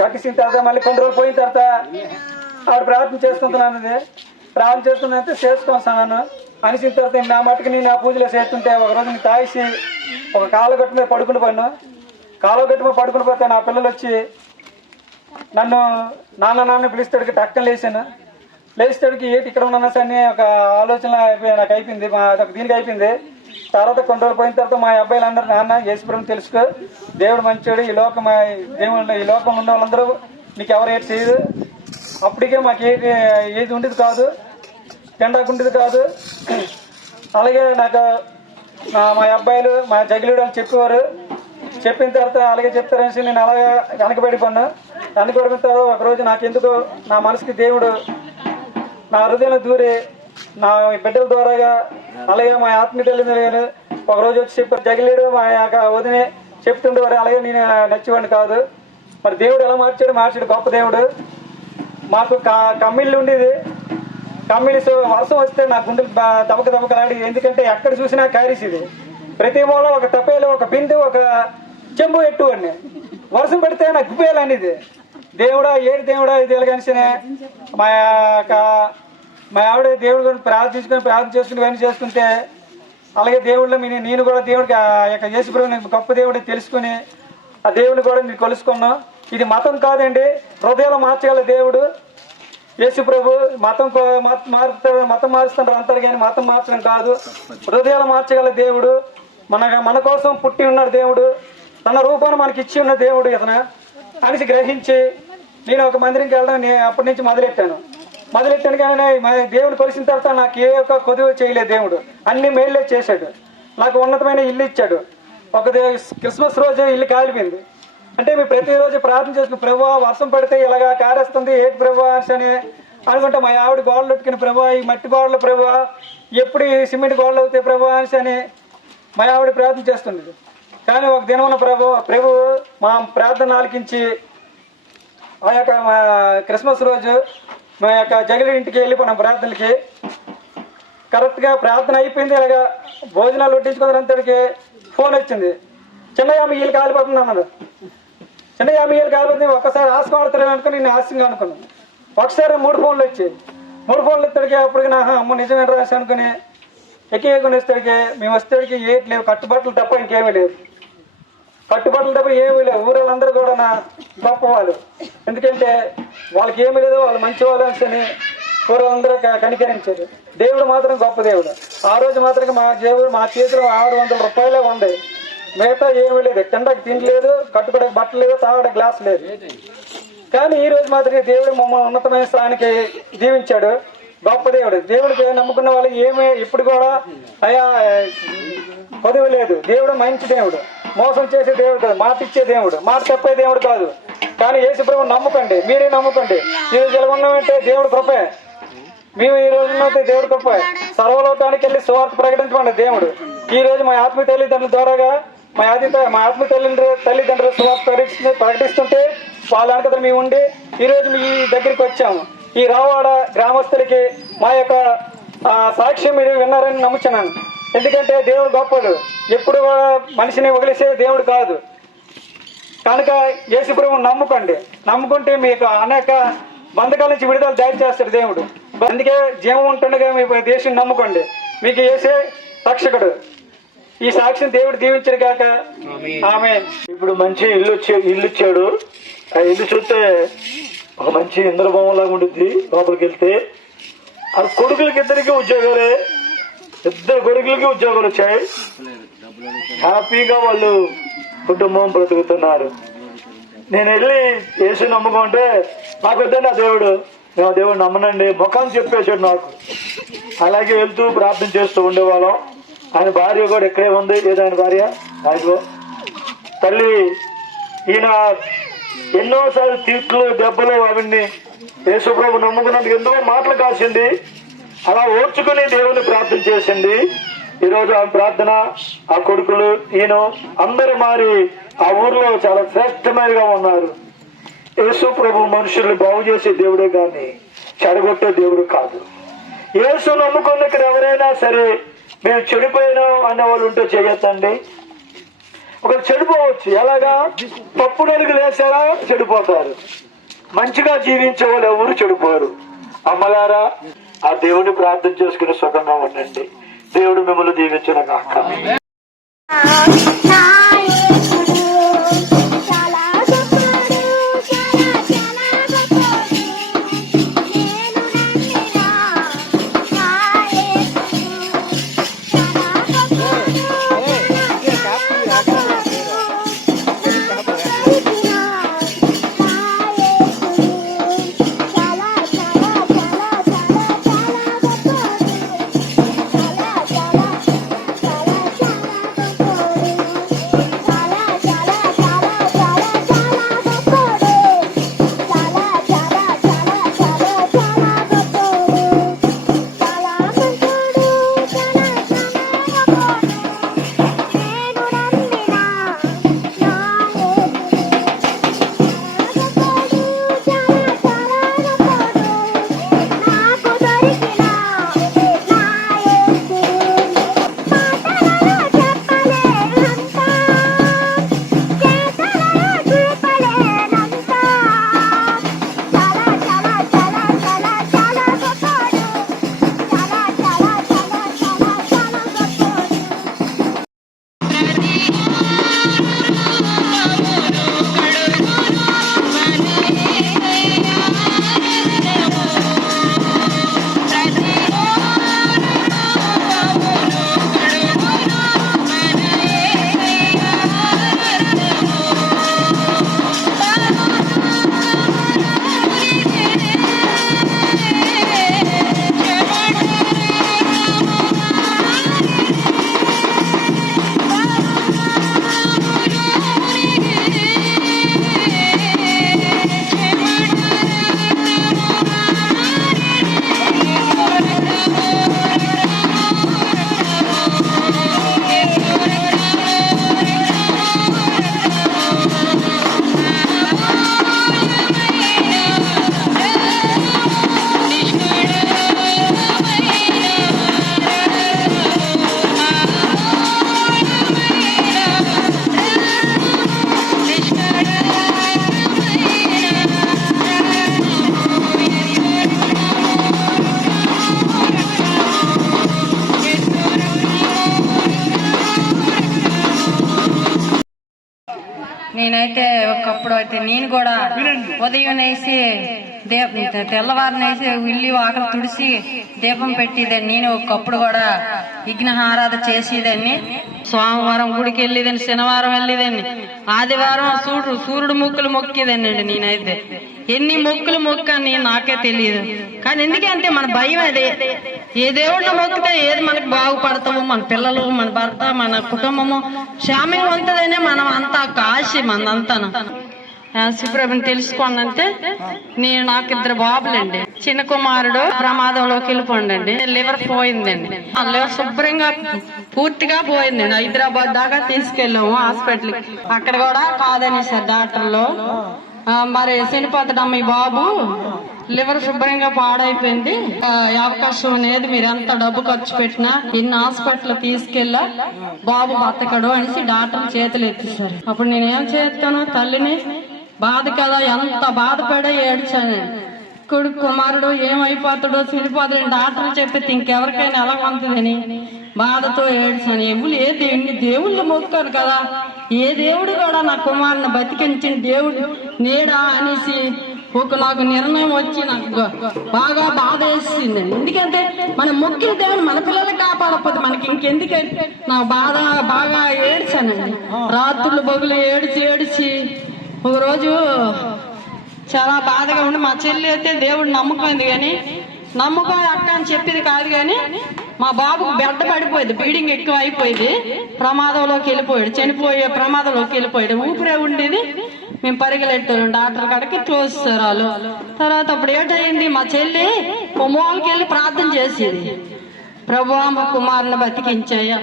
కట్టేసిన తర్వాత మళ్ళీ కొన్ని రోజులు పోయిన తర్వాత ఆవిడ ప్రార్థన చేసుకుంటున్నాను. ప్రార్థన చేస్తుందంటే చేసుకోను అనిసిన తర్వాత నా మట్టుకు నేను ఆ పూజలో చేస్తుంటే ఒకరోజు నేను తాగేసి ఒక కాలగట్టు మీద పడుకుని పోయాను. కాలగట్టు మీద పడుకుని పోతే నా పిల్లలు వచ్చి నన్ను నాన్న పిలుస్తాడికి టక్కన లేచాను. లేచేటడికి ఏంటి ఇక్కడ ఉన్నా అని ఒక ఆలోచన నాకు అయిపోయింది, దీనికి అయిపోయింది. తర్వాత కొన్ని రోజులు పోయిన తర్వాత మా అబ్బాయిలు అందరూ నాన్న యేసుప్రభుని తెలుసుకో, దేవుడు మంచోడు, ఈ లోకంలో ఉన్న వాళ్ళందరూ నీకు ఎవరు ఏది చేయదు. అప్పటికే మాకు ఏది ఉండేది కాదు, తిండాకు ఉండేది కాదు. అలాగే నాకు మా అబ్బాయిలు మా జగిలీడు అని చెప్పేవారు. చెప్పిన తర్వాత అలాగే చెప్తారనేసి నేను అలాగే వెనకబడిపోయాను. వెనకబడిన తర్వాత ఒకరోజు నాకెందుకు నా మనసుకి దేవుడు నా హృదయంలో దూరి నా బిడ్డల ద్వారాగా అలాగే మా ఆత్మీయులు ఒకరోజు వచ్చి చెప్పారు. జగిలీడు మా యొక్క వదినే చెప్తుండేవారు. అలాగే నేను నచ్చేవాడిని కాదు. మరి దేవుడు ఎలా మార్చాడు గొప్ప దేవుడు. మాకు కమ్మిళ్ళు ఉండేది. కమ్మిళ్ళు వర్షం వస్తే నా గుండెలు దబకలాడి. ఎందుకంటే ఎక్కడ చూసినా క్యారీస్ ఇది. ప్రతి మూల ఒక తప్పేలు, ఒక బిందు, ఒక చెంబు ఎట్టువాడిని. వర్షం పడితే నాకు గుప్పేయాలనేది. దేవుడా ఇది ఎలాగనిసినే మా ఆవిడ దేవుడి గురించి ప్రార్థన చేసుకుని ఇవన్నీ చేసుకుంటే అలాగే దేవుళ్ళు నేను కూడా దేవుడికి ఆ యొక్క యేసుప్రభుని గొప్ప దేవుడిని తెలుసుకుని ఆ దేవుడిని కూడా నేను కొలుసుకున్నాం. ఇది మతం కాదండి, హృదయాలు మార్చగల దేవుడు యేసుప్రభు. మతం మారుస్తుంటారు అంటారు కానీ మతం మార్చడం కాదు, హృదయాలు మార్చగల దేవుడు. మన కోసం పుట్టి ఉన్నాడు దేవుడు. తన రూపాన్ని మనకి ఇచ్చి ఉన్న దేవుడు ఇతను అనేసి గ్రహించి నేను ఒక మందిరంకి వెళ్ళడం అప్పటి నుంచి మొదలెట్టాను. కానీ దేవుడు కొలిసిన తర్వాత నాకు ఏ ఒక్క కొదువ చేయలేదు. దేవుడు అన్ని మేళ్ళే చేశాడు. నాకు ఉన్నతమైన ఇల్లు ఇచ్చాడు. ఒక క్రిస్మస్ రోజు ఇల్లు కాలిపోయింది. అంటే మేము ప్రతిరోజు ప్రార్థన చేసుకుని ప్రభువా వర్షం పడితే ఇలాగా కారేస్తుంది ఏంటి ప్రభువా అని అనుకుంటే మా ఆవిడ గోడలు పెట్టుకుని ప్రభువా ఈ మట్టి గోడలు ప్రభువా ఎప్పుడు ఈ సిమెంట్ గోడలు అవుతాయి ప్రభువా అని మా ఆవిడ ప్రార్థన చేస్తుంది. కానీ ఒక దినమున ప్రభు మా ప్రార్థన ఆలకించి ఆ యొక్క క్రిస్మస్ రోజు మా యొక్క జగలి ఇంటికి వెళ్ళిపోయినాం ప్రార్థనలకి. కరెక్ట్గా ప్రార్థన అయిపోయింది. ఇలాగా భోజనాలు వడ్డించుకున్నంతటికి ఫోన్ వచ్చింది. చిన్నయ్య మీ ఇల్లు కాలిపోతుంది అన్నది. చిన్నయ్య మీ ఇల్లు కాలిపోతుంది. ఒక్కసారి ఆశపడతారని అనుకుని నేను ఆశగా అనుకున్నాను. ఒకసారి 3 ఫోన్లు వచ్చాయి. 3 ఫోన్లు ఇద్దరికి అప్పటికి నా అమ్మ నిజమేనా రాసి అనుకుని ఎక్కికొని వస్తాడికి మేము వస్తాడికి ఏటి లేవు, కట్టుబట్టలు తప్ప ఇంకేమీ లేవు. కట్టుబట్టలు తప్ప ఏమీ లేవు. ఊళ్ళందరూ కూడా నా గొప్ప వాళ్ళు. ఎందుకంటే వాళ్ళకి ఏమీ లేదు, వాళ్ళు మంచి వాళ్ళు అని ఊరందరూ కనికరించారు. దేవుడు మాత్రం గొప్ప దేవుడు. ఆ రోజు మాత్రం మా చేతిలో 600 రూపాయలే ఉన్నాయి. మిగతా ఏమీ లేదు, తినడానికి తిండి లేదు, కట్టుకోవడానికి బట్టలు లేదు, తాగడానికి గ్లాస్ లేదు. కానీ ఈ రోజు మాత్రం దేవుడు మమ్మల్ని ఉన్నతమైన స్థానానికి దీవించాడు. గొప్ప దేవుడు. దేవుడికి నమ్ముకున్న వాళ్ళకి ఏమీ ఇప్పుడు కూడా అయా పదవి లేదు. దేవుడు మంచి దేవుడు, మోసం చేసే దేవుడు కాదు, మాట ఇచ్చే దేవుడు, మాట చెప్పే దేవుడు కాదు. కానీ యేసుప్రభువుని నమ్ముకోండి, మీరే నమ్ముకోండి. ఈ రోజు ఎలా ఉన్నామంటే దేవుడు కృపే. మేము ఈ రోజు ఉన్నంత దేవుడు కృప. సర్వలోకానికి వెళ్ళి సువార్త ప్రకటించమండి దేవుడు. ఈ రోజు మా ఆత్మ తల్లిదండ్రుల ద్వారాగా మా ఆత్మ తల్లిదండ్రుల సువార్త ప్రకటిస్తుంటే వాళ్ళ వెనకతో మేము ఉండి ఈ రోజు మీ దగ్గరికి వచ్చాము. ఈ రావాడ గ్రామస్తులకి మా యొక్క సాక్ష్యం మీరు విన్నారని నమ్ముచున్నాను. ఎందుకంటే దేవుడు గొప్పడు, ఎప్పుడు మనిషిని వదిలేసే దేవుడు కాదు. కనుక యేసుప్రభువుని నమ్ముకోండి. నమ్ముకుంటే మీకు అనేక బంధకాల నుంచి విడుదల దాడి చేస్తాడు దేవుడు. అందుకే జీవం ఉంటుండగా మీ దేశం నమ్ముకోండి, మీకు యేసే రక్షకుడు. ఈ సాక్ష్యం దేవుడు దీవించడు కాక ఆమేన్. ఇప్పుడు మంచి ఇల్లు ఇచ్చాడు. ఆ ఇల్లు చూస్తే ఒక మంచి ఇంద్రభవనంలాగా ఉంటుంది. లోపలికి వెళ్తే ఆ కొడుకులకి ఇద్దరికి ఉద్యోగాలే, ఇద్దరు కొడుకులకి ఉద్యోగాలు వచ్చాయి. హ్యాపీగా వాళ్ళు కుటుంబం బ్రతుకుతున్నారు. నేను వెళ్ళి యేసు నమ్ముకుంటే నాకు వద్దండి ఆ దేవుడు, మేము దేవుడు నమ్మనండి ముఖాన్ని చెప్పేశాడు నాకు. అలాగే వెళ్తూ ప్రార్థన చేస్తూ ఉండేవాళ్ళం. ఆయన భార్య కూడా ఇక్కడే ఉంది. ఏదో ఆయన భార్య రాజు తల్లి. ఈయన ఎన్నోసార్లు తీర్పులు దెబ్బలు అవన్నీ యేసుప్రభు నమ్ముకున్నందుకు ఎన్నో మాటలు కాసింది. అలా ఓర్చుకుని దేవుని ప్రార్థన చేసింది. ఈరోజు ఆ ప్రార్థన, ఆ కొడుకులు, ఈయన అందరూ మారి ఆ ఊర్లో చాలా శ్రేష్టమైనగా ఉన్నారు. యేసు ప్రభు మనుషుల్ని బాగు చేసే దేవుడే కానీ చెడగొట్టే దేవుడు కాదు. యేసు నమ్ముకున్న ఇక్కడ ఎవరైనా సరే మేము చెడిపోయినాం అనే వాళ్ళు ఉంటే చేయొద్దండి. ఒకరు చెడిపోవచ్చు. ఎలాగా? తప్పుడు అడుగులు వేసారా చెడిపోతారు. మంచిగా జీవించే వాళ్ళు ఎవరు చెడిపోరు. అమ్మలారా, ఆ దేవుని ప్రార్థన చేసుకుని సుఖంగా ఉండండి. దేవుడు మిమ్మల్ని దీవించిన కాక. నేనైతే ఒకప్పుడు అయితే నేను కూడా ఉదయం వేసి తెల్లవారినేసి ఇల్లు ఆకలి తుడిసి దీపం పెట్టేదాన్ని. నేను ఒకప్పుడు కూడా విఘ్నహారాధన చేసేదాన్ని. సోమవారం గుడికి వెళ్ళేదాన్ని, శనివారం వెళ్ళేదాన్ని, ఆదివారం సూర్యుడు మొక్కులు మొక్కేదాన్ని అండి. నేనైతే ఎన్ని మొక్కులు మొక్కని నాకే తెలియదు. కానీ ఎందుకంటే మన భయం అదే, ఏ దేవుడిని మొక్కితే ఏది మనకు బాగుపడతాము, మన పిల్లలు, మన భర్త, మన కుటుంబము క్షేమంగా ఉంటుందనే మనం అంతా ఆశ మనంతాను. శుభ్రభని తెలుసుకోనంటే నాకు 2 బాబులండి. చిన్న కుమారుడు ప్రమాదంలోకి వెళ్ళిపోండి, లివర్ పోయిందండి. ఆ లివర్ శుభ్రంగా పూర్తిగా పోయిందండి. హైదరాబాద్ దాకా తీసుకెళ్ళాము హాస్పిటల్. అక్కడ కూడా కాదనేసారు డాక్టర్లు. మరి చనిపోతాడమ్మ ఈ బాబు, లివర్ శుభ్రంగా పాడైపోయింది, అవకాశం అనేది మీరు ఎంత డబ్బు ఖర్చు పెట్టినా ఇన్ని హాస్పిటల్ తీసుకెళ్ళా బాబు బతకడు అనేసి డాక్టర్ చేతులు ఎత్తేసారు. అప్పుడు నేనేం చేస్తాను, తల్లిని బాధ కదా, ఎంత బాధపడే ఏడ్చాను. కొడుకు కుమారుడు ఏమైపోతాడో చనిపోతాడని డాక్టర్లు చెప్పితే ఇంకెవరికైనా ఎలా ఉంటుందని బాధతో ఏడ్చాను. ఇన్ని దేవుళ్ళు మొక్కారు కదా, ఏ దేవుడు కూడా నా కుమారుని బతికించిన దేవుడు నేడా అనేసి నాకు నిర్ణయం వచ్చి నాకు బాగా బాధ వేసిందండి. ఎందుకంటే మనం మొక్కిన దేవుడు మన పిల్లలు కాపాడకపోతే మనకి ఇంకెందుకంటే నా బాధ బాగా ఏడ్చానండి. రాత్రులు బొగులు ఏడిచి ఒక రోజు చాలా బాధగా ఉండి మా చెల్లి అయితే దేవుడు నమ్ముకుంది, కానీ నమ్ముకో అక్క అని చెప్పేది కాదు. కానీ మా బాబుకు బెడ్డ పడిపోయింది, బ్లీడింగ్ ఎక్కువ అయిపోయింది, ప్రమాదంలోకి వెళ్ళిపోయాడు, చనిపోయే ప్రమాదంలోకి వెళ్ళిపోయాడు. ఊపిరే ఉండేది. మేము పరిగెలెట్టాము డాక్టర్ కాడికి, క్లోజ్ చేశారు వాళ్ళు. తర్వాత అప్పుడు ఏంటయింది, మా చెల్లి మూలకి వెళ్ళి ప్రార్థన చేసేది, ప్రభువా మా కుమారుని బతికించాయా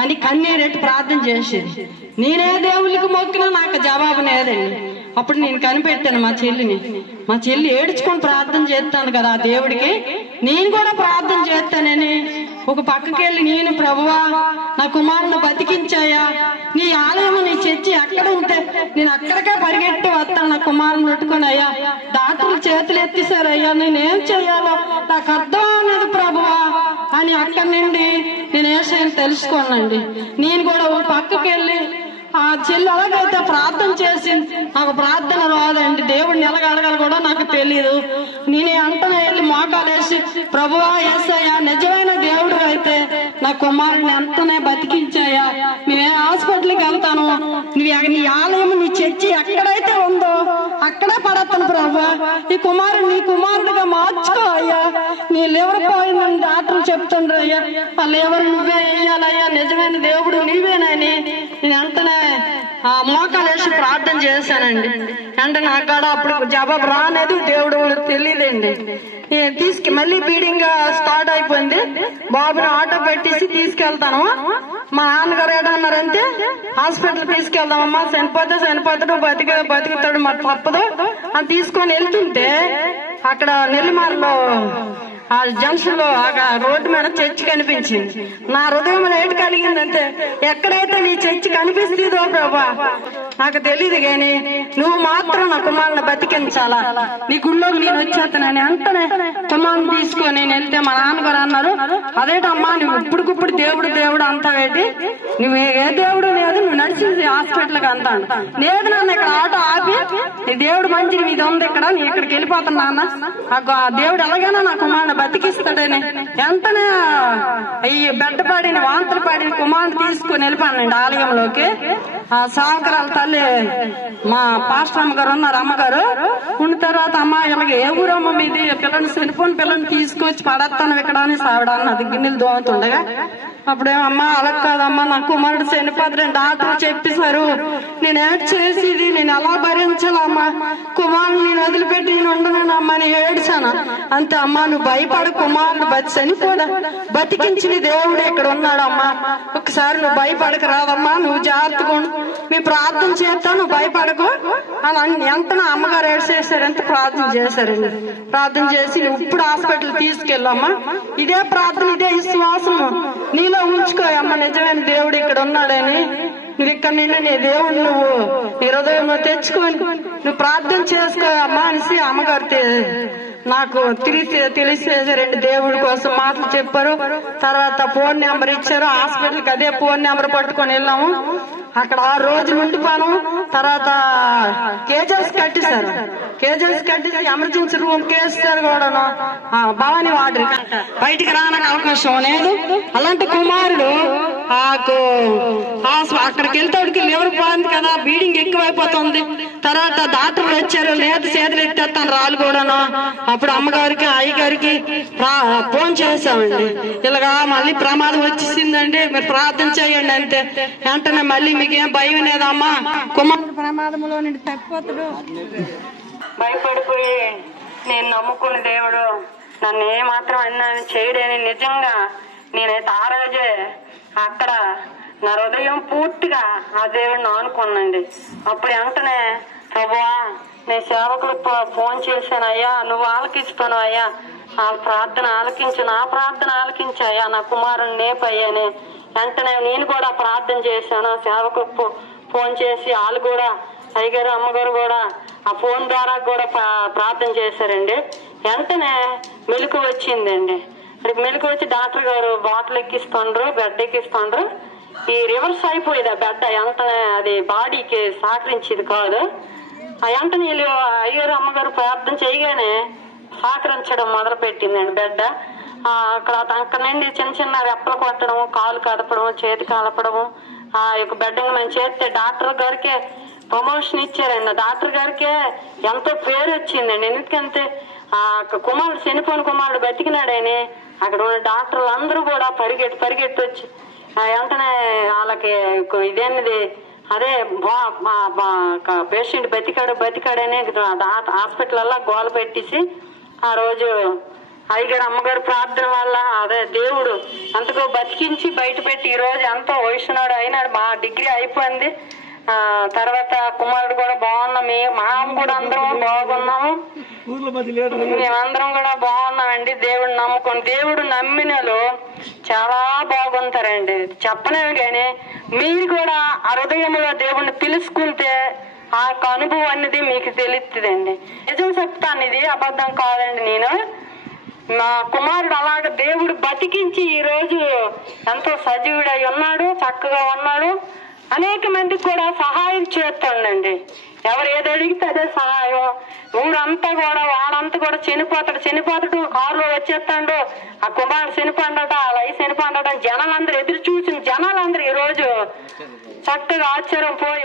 అని కన్నీరెట్టి ప్రార్థన చేసేది. నేనే దేవుళ్ళకి మొక్కినా నాకు జవాబు లేదండి. అప్పుడు నేను కనిపెట్టాను మా చెల్లిని. మా చెల్లి ఏడ్చుకొని ప్రార్థన చేస్తాను కదా ఆ దేవుడికి, నేను కూడా ప్రార్థన చేస్తానని ఒక పక్కకి వెళ్ళి, నేను ప్రభువా నా కుమారుని బతికించాయా, నీ ఆలయం నీ చర్చి అక్కడ ఉంటే నేను అక్కడికే పరిగెట్టి వస్తాను నా కుమారుని పెట్టుకుని. అయ్యా డాక్టర్లు చేతులు ఎత్తేసారు, అయ్యా నేనేం చెయ్యాలో నాకు అర్థం అనేది ప్రభువా అని అక్కడి నుండి నేను ఏసయ్యని తెలుసుకోనండి. నేను కూడా ఒక పక్కకి వెళ్ళి ఆ చెల్లి ఎలాగైతే ప్రార్థన చేసింది, నాకు ప్రార్థన రాదండి, దేవుడిని ఎలాగడగాలి కూడా నాకు తెలియదు. నేను అంటనే వెళ్ళి మోకాలేసి, ప్రభువా యేసయ్యా నిజమైన దేవుడు అయితే నా కుమారుని అంతనే బతికించాయా, నేనే హాస్పిటల్కి వెళ్తాను, నీ ఆలయం నీ చర్చి ఎక్కడైతే ఉందో అక్కడే పడతాను ప్రభువా, నీ కుమారుడిగా మార్చుకో అయ్యా, నీ లివర్ పోయిందని డాక్టర్లు చెప్తుండ్రు అయ్యా, ఆ లివర్ నువ్వే వేయాలయ్యా, నిజమైన దేవుడు నీవేనని నేను అంటనే ఆ మోకాలు వేసి ప్రార్థన చేశానండి. అంటే నాకు కూడా అప్పుడు జవాబు రానేది, దేవుడు తెలియదండి. మళ్ళీ బ్లీడింగ్ స్టార్ట్ అయిపోయింది. బాబుని ఆటో పెట్టేసి తీసుకెళ్తాను. మా నాన్నగారు ఏడన్నారంటే హాస్పిటల్ తీసుకెళ్దామమ్మా, చనిపోతాడు బతుకుతాడు మరి తప్పదు అని తీసుకొని వెళ్తుంటే అక్కడ నెల్లిమార్లో ఆ జంక్షన్ లో రోడ్డు మీద చర్చి కనిపించింది. నా హృదయం ఏటు కలిగిందంటే, ఎక్కడైతే నీ చర్చి కనిపిస్తుందో ప్రభా నాకు తెలియదు, కానీ నువ్వు మాత్రం నా కుమారుని బతికించాలా, నీ గుళ్ళోకి నేను వచ్చేస్తానని అంటనే కుమారుని తీసుకొని నేను వెళ్తే మా నాన్నగారు అన్నారు, అదేటమ్మా నువ్వు ఇప్పుడుకిప్పుడు దేవుడు అంతా ఏంటి, నువ్వు ఏ దేవుడు లేదు, నువ్వు నడిచింది హాస్పిటల్కి అంతాను లేదు నాన్న, ఇక్కడ ఆటో ఆపి నీ దేవుడు మంచి ఇది ఉంది ఇక్కడ, నీ ఇక్కడికి వెళ్ళిపోతున్నా అన్న, దేవుడు ఎలాగైనా నా కుమారుని బతికిస్తాడని వెంటనే ఈ బెడ్డ పాడిన వాంతలు పాడిన కుమారుని తీసుకుని వెళ్ళిపోయానండి ఆలయంలోకి. ఆ సావకరాల తల్లి మా పాస్టర్ అమ్మగారు ఉన్నారు, అమ్మగారు ఉన్న తర్వాత అమ్మ ఇలాగే ఏ ఊరమ్మ మీది, పిల్లని చనిపోయిన పిల్లని తీసుకొచ్చి పడేస్తాను ఇక్కడ అని ఆవిడ అన్నది గిన్నెలు దోముతుండగా. అప్పుడేమమ్మా అలా కాదమ్మా నా కుమారుడు చనిపోతాడని డాక్టర్ చెప్పేశారు, నేనేం చేసేది, నేను ఎలా భరించాలమ్మా, కుమారుడు నేను వదిలిపెట్టి నేను ఉండనమ్మా అని ఏడ్చాను. అంతే అమ్మా నువ్వు భయపడు, కుమారుడు చనిపోదా, బతికించిన దేవుడు ఇక్కడ ఉన్నాడమ్మా, ఒకసారి నువ్వు భయపడక రాదమ్మా, నువ్వు జాగ్రత్తగా మేము ప్రార్థన చేస్తాను, నువ్వు భయపడకు అని ఎంత నా అమ్మగారు ఏడ్చేసారు, ఎంత ప్రార్థన చేశారండి. ప్రార్థన చేసి నువ్వు ఇప్పుడు హాస్పిటల్ తీసుకెళ్ళమ్మా, ఇదే ప్రార్థన ఇదే విశ్వాసం నీలో ఉంచుకోయమ్మ, నిజమైన దేవుడు ఇక్కడ ఉన్నాడని, నువ్వు ఇక్కడ నిన్ను నీ దేవుడు నువ్వు నీ హృదయంలో తెచ్చుకొని నువ్వు ప్రార్థన చేసుకోయమ్మా అనేసి అమ్మగారు నాకు తెలిసేసారండి. దేవుడి కోసం మాటలు చెప్పారు. తర్వాత ఫోన్ నెంబర్ ఇచ్చారు, హాస్పిటల్కి అదే ఫోన్ నెంబర్ పట్టుకొని వెళ్ళాము. అక్కడ 6 రోజులు ఉండిపోను. తర్వాత కేజెస్ కట్టిస్తారు. కేజెస్ కట్టేసి ఎమర్జెన్సీ రూమ్ కేస్తారు కూడాను. భవానీ వార్డు బయటికి రానికి అవకాశం లేదు. అలాంటి కుమారుడు అక్కడికి వెళ్తాడికి లివర్ పోయింది కదా, బ్లీడింగ్ ఎక్కువైపోతుంది. తర్వాత డాక్టర్లు వచ్చారు, లేదు చేతులు ఎత్తేస్తాను రాళ్ళు కూడాను. అప్పుడు అమ్మగారికి అయ్యగారికి ఫోన్ చేసామండి, ఇలాగా మళ్ళీ ప్రమాదం వచ్చేసిందండి, మీరు ప్రార్థన చేయండి అంతే. వెంటనే మళ్ళీ మీకేం భయం లేదమ్మా, కుమారుడు ప్రమాదంలో నుండి తప్పిపోతాడు. భయపడిపోయి నేను నమ్ముకున్న దేవుడు నన్ను ఏమాత్రం అన్నా చేయడని నిజంగా నేనైతే ఆ రోజే అక్కడ నా హృదయం పూర్తిగా ఆ దేవుడిని ఆనుకున్నాండి. అప్పుడు వెంటనే ప్రభువా నేను సేవకులకు ఫోన్ చేశాను, అయ్యా నువ్వు ఆలకిస్తాను అయ్యా, ఆ ప్రార్థన ఆలకించు, నా ప్రార్థన ఆలకించాయ్యా, నా కుమారుని నేపయ్యాని. వెంటనే నేను కూడా ప్రార్థన చేశాను. సేవకులకు ఫోన్ చేసి వాళ్ళు కూడా అయ్యగారు అమ్మగారు కూడా ఆ ఫోన్ ద్వారా కూడా ప్రార్థన చేశారండి. వెంటనే మెలకు వచ్చిందండి. మెలకు వచ్చి డాక్టర్ గారు బాటిల్ ఎక్కిస్తుండ్రు, బెడ్ ఎక్కిస్తుండ్రు. ఈ రివర్స్ అయిపోయేది ఆ బెడ్, వెంటనే అది బాడీకి సహకరించేది కాదు. వెంటనే వీళ్ళు అయ్యారు అమ్మగారు ప్రార్థన చేయగానే సహకరించడం మొదలు పెట్టిందండి బెడ్. అక్కడ నుండి చిన్న చిన్న రెప్పలు కొట్టడం, కాలు కదపడం, చేతి కలపడము. ఆ యొక్క బెడ్ మేము చేస్తే డాక్టర్ గారికే ప్రమోషన్ ఇచ్చారండి. డాక్టర్ గారికే ఎంతో పేరు వచ్చిందండి. ఎందుకంటే ఆ కుమారుడు చనిపోయిన కుమారుడు బతికినాడని అక్కడ ఉన్న డాక్టర్లు అందరూ కూడా పరిగెట్టి వచ్చి వెంటనే వాళ్ళకి ఇదేనిది అదే పేషెంట్ బతికాడని హాస్పిటల్లో గోల పెట్టేసి ఆ రోజు అయ్యగారు అమ్మగారు ప్రార్థన వల్ల అదే దేవుడు ఎంతకో బతికించి బయట పెట్టి ఈ రోజు ఎంతో వయసునాడు అయినాడు. మా డిగ్రీ అయిపోయింది. తర్వాత కుమారుడు కూడా బాగున్నాం, మా కూడా అందరం బాగున్నాము, మేమందరం కూడా బాగున్నామండి. దేవుడు నమ్ముకొని దేవుడు నమ్మినలో చాలా బాగుంటారండి. చెప్పలేము కానీ మీరు కూడా ఆ హృదయంలో దేవుడిని పిలుచుకుంటే ఆ అనుభవం అనేది మీకు తెలుస్తుందండి. నిజం చెప్తాను, ఇది అబద్ధం కాదండి. నేను నా కుమారుడు అలాగ దేవుడు బతికించి ఈ రోజు ఎంతో సజీవుడై ఉన్నాడు, చక్కగా ఉన్నాడు. అనేక మందికి కూడా సహాయం చేస్తాడండి. ఎవరు ఏది అడిగితే అదే సహాయం. ఊరంతా కూడా వాడంతా కూడా చనిపోతాడు కారులో వచ్చేస్తాడు. ఆ కుమారుడు చనిపోండట, అలా చనిపోండట. జనాలందరూ ఎదురు చూసిన జనాలందరూ ఈ రోజు చక్కగా ఆశ్చర్యం పోయి